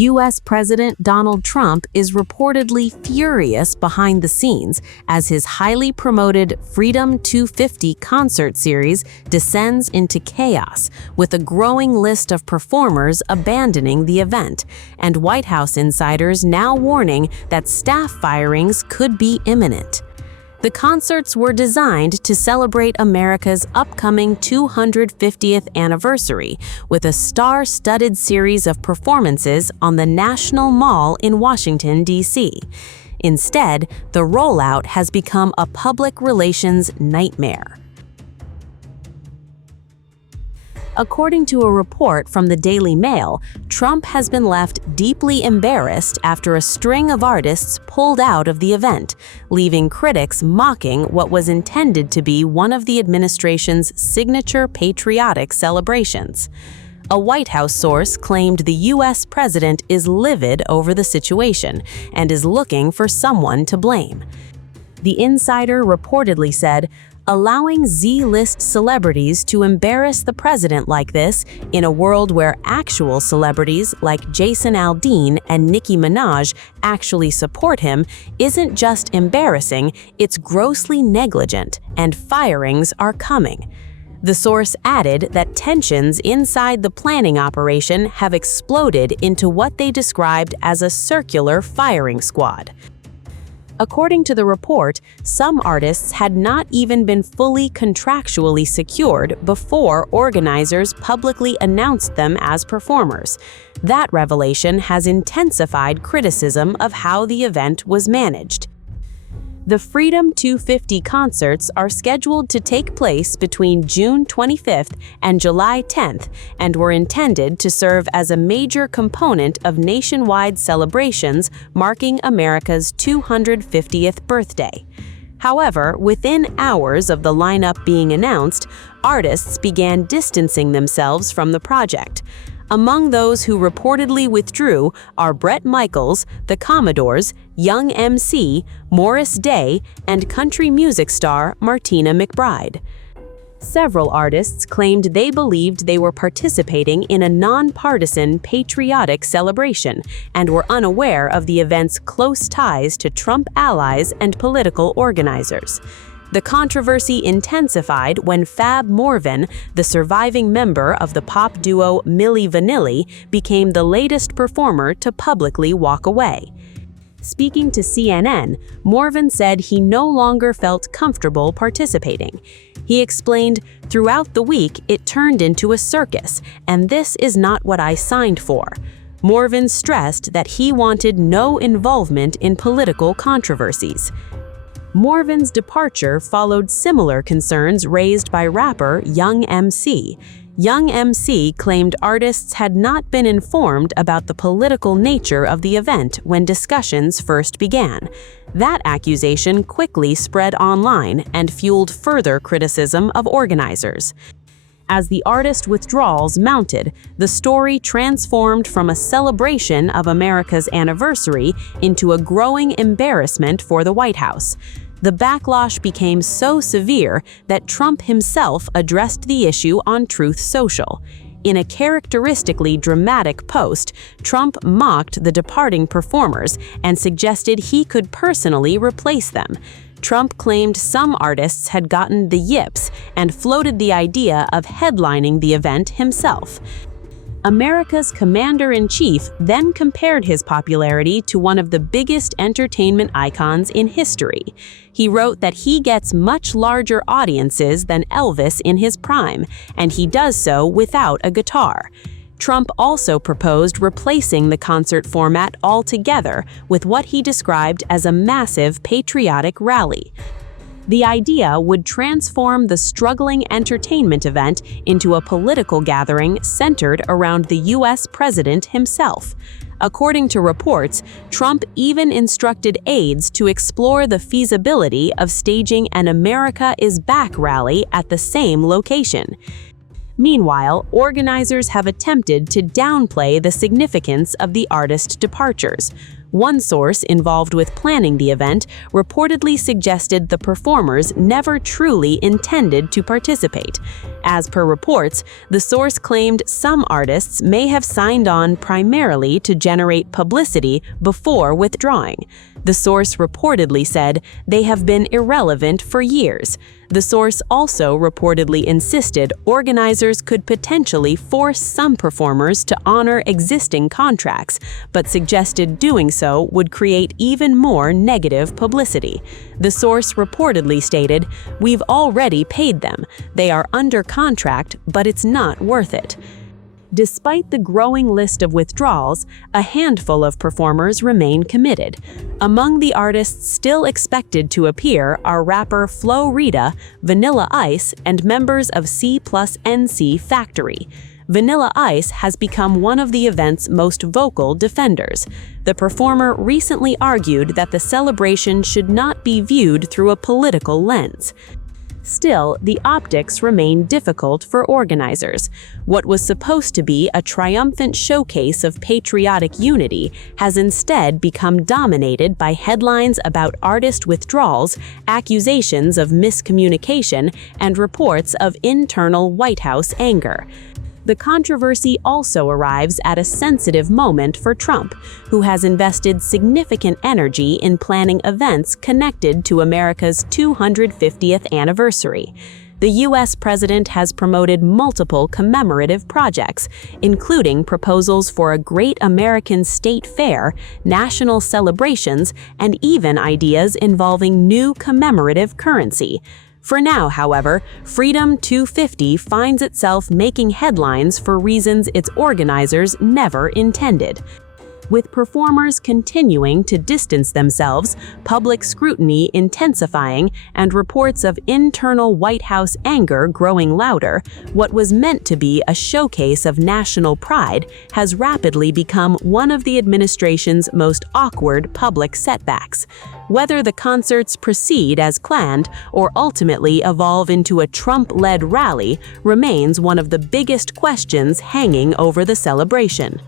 U.S. President Donald Trump is reportedly furious behind the scenes as his highly promoted Freedom 250 concert series descends into chaos, with a growing list of performers abandoning the event, and White House insiders now warning that staff firings could be imminent. The concerts were designed to celebrate America's upcoming 250th anniversary with a star-studded series of performances on the National Mall in Washington, D.C. Instead, the rollout has become a public relations nightmare. According to a report from the Daily Mail, Trump has been left deeply embarrassed after a string of artists pulled out of the event, leaving critics mocking what was intended to be one of the administration's signature patriotic celebrations. A White House source claimed the U.S. president is livid over the situation and is looking for someone to blame. The insider reportedly said, "Allowing Z-list celebrities to embarrass the president like this in a world where actual celebrities like Jason Aldean and Nicki Minaj actually support him isn't just embarrassing, it's grossly negligent, and firings are coming." The source added that tensions inside the planning operation have exploded into what they described as a circular firing squad. According to the report, some artists had not even been fully contractually secured before organizers publicly announced them as performers. That revelation has intensified criticism of how the event was managed. The Freedom 250 concerts are scheduled to take place between June 25th and July 10th and were intended to serve as a major component of nationwide celebrations marking America's 250th birthday. However, within hours of the lineup being announced, artists began distancing themselves from the project. Among those who reportedly withdrew are Bret Michaels, the Commodores, Young MC, Morris Day, and country music star Martina McBride. Several artists claimed they believed they were participating in a nonpartisan patriotic celebration and were unaware of the event's close ties to Trump allies and political organizers. The controversy intensified when Fab Morvan, the surviving member of the pop duo Milli Vanilli, became the latest performer to publicly walk away. Speaking to CNN, Morvan said he no longer felt comfortable participating. He explained, "Throughout the week, it turned into a circus, and this is not what I signed for." Morvan stressed that he wanted no involvement in political controversies. Morvan's departure followed similar concerns raised by rapper Young MC. Young MC claimed artists had not been informed about the political nature of the event when discussions first began. That accusation quickly spread online and fueled further criticism of organizers. As the artist withdrawals mounted, the story transformed from a celebration of America's anniversary into a growing embarrassment for the White House. The backlash became so severe that Trump himself addressed the issue on Truth Social. In a characteristically dramatic post, Trump mocked the departing performers and suggested he could personally replace them. Trump claimed some artists had gotten the yips and floated the idea of headlining the event himself. America's commander-in-chief then compared his popularity to one of the biggest entertainment icons in history. He wrote that he gets much larger audiences than Elvis in his prime, and he does so without a guitar. Trump also proposed replacing the concert format altogether with what he described as a massive patriotic rally. The idea would transform the struggling entertainment event into a political gathering centered around the U.S. president himself. According to reports, Trump even instructed aides to explore the feasibility of staging an America is Back rally at the same location. Meanwhile, organizers have attempted to downplay the significance of the artist departures. One source involved with planning the event reportedly suggested the performers never truly intended to participate. As per reports, the source claimed some artists may have signed on primarily to generate publicity before withdrawing. The source reportedly said they have been irrelevant for years. The source also reportedly insisted organizers could potentially force some performers to honor existing contracts, but suggested doing so would create even more negative publicity. The source reportedly stated, "We've already paid them. They are under contract, but it's not worth it." Despite the growing list of withdrawals, a handful of performers remain committed. Among the artists still expected to appear are rapper Flo Rida, Vanilla Ice, and members of C+NC Factory. Vanilla Ice has become one of the event's most vocal defenders. The performer recently argued that the celebration should not be viewed through a political lens. Still, the optics remain difficult for organizers. What was supposed to be a triumphant showcase of patriotic unity has instead become dominated by headlines about artist withdrawals, accusations of miscommunication, and reports of internal White House anger. The controversy also arrives at a sensitive moment for Trump, who has invested significant energy in planning events connected to America's 250th anniversary. The U.S. president has promoted multiple commemorative projects, including proposals for a Great American State Fair, national celebrations, and even ideas involving new commemorative currency. For now, however, Freedom 250 finds itself making headlines for reasons its organizers never intended. With performers continuing to distance themselves, public scrutiny intensifying, and reports of internal White House anger growing louder, what was meant to be a showcase of national pride has rapidly become one of the administration's most awkward public setbacks. Whether the concerts proceed as planned or ultimately evolve into a Trump-led rally remains one of the biggest questions hanging over the celebration.